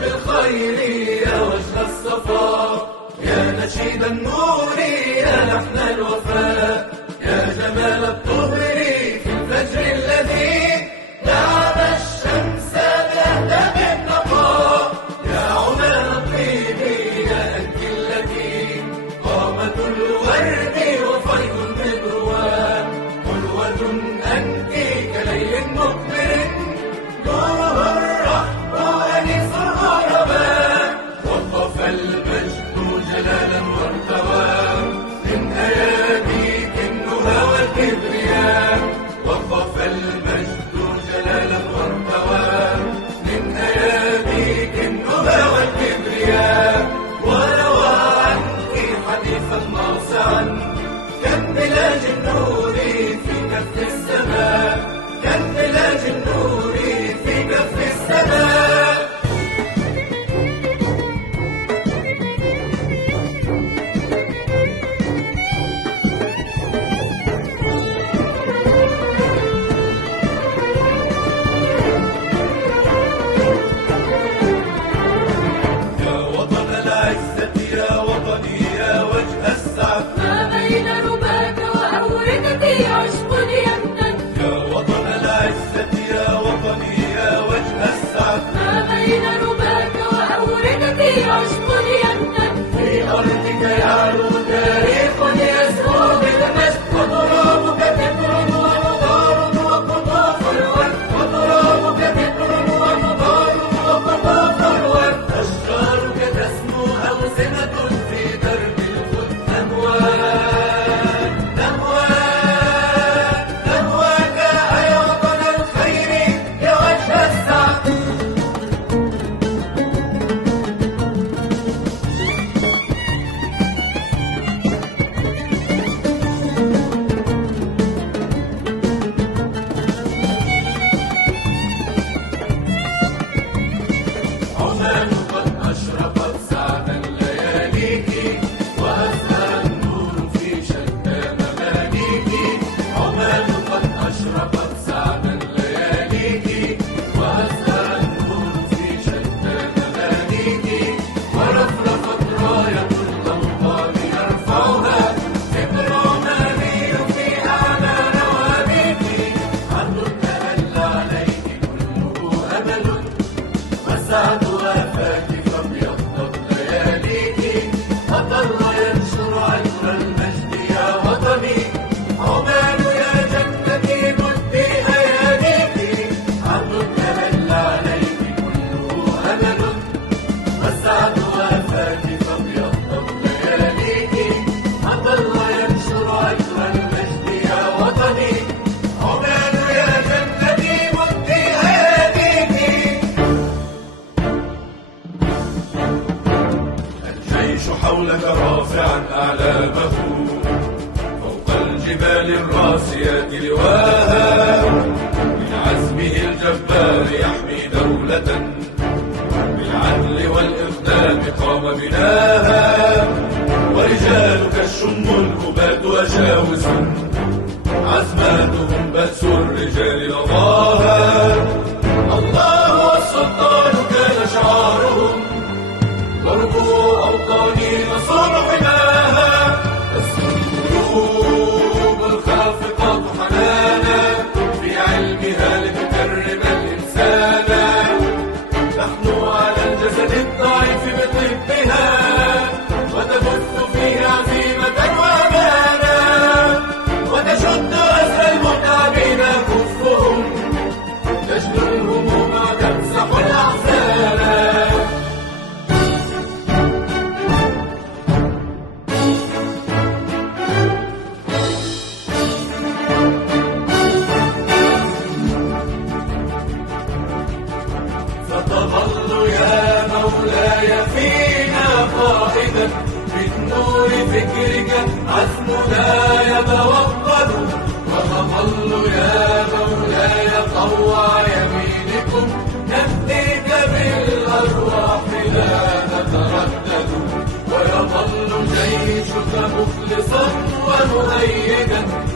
بالخير يا وجه الصفا، يا نشيد النور يا لحن الوفاء، يا جمال الطهر في الفجر الذي دعم الشمس تهدى بالنقاء، يا عمان الطيب يا أنت التي قامة الورد وفيض الرضوان، قلوة أنت كليل مقبل نوره جلالا وارتوى من أياديك النهى والكبرياء، وقف المجد جلالا وارتوى من أياديك النهى والكبرياء، وروى عنك حديثا ناصعا كانبلاج النور في كف السماء، كانبلاج النور في كف السماء. في أرضك يعلو تاريخ يسمو بالمجد، وترابك فكر ومضار وقطوف الورد، وترابك فكر ومضار وقطوف الورد، أشجارك تسمو أوسمة في درب الخلد، أموال أموال أمواك يا وطن الخير يا وجه السعد. عمان قد أشرقت سعدا لياليك، وأزهى النور في شتى مماليك، عمان قد أشرقت سعدا لياليك، وأزهى النور في شتى مماليك، ورفرفت راية الأوطان يرفعها فكر عماني في أعلى نوابيك، عدل تهل عليك كله أمل، والسعد وافاك فابيضت لياليك، وظل ينشر عطر المجد يا وطني، عمان يا جنتي مدي اياديك، عبد تهل عليك كله امل، والسعد وافاك فابيضت لياليك، وظل ينشر عطر المجد يا وطني، عمان يا جنتي مدي اياديك. الجيش حولك رافعا أعلامه فوق الجبال الراسيات لواها، من عزمه الجبار يحمي دولة بالعدل والإقدام قام بناها، ورجالك الشم الكبات وجاوز عزماتهم بأس الرجال لظاها، الله والسلطان كان شعارهم، ضربوا أوطاني نصون حماها، القلوب الخافقات حنانا في علمها لتكرم الإنسان، نحن على الجسد الضعيف بطبها، وتبث فيه عزيمة وأمانا، وتشد أسر المتعبين كفهم مؤيدا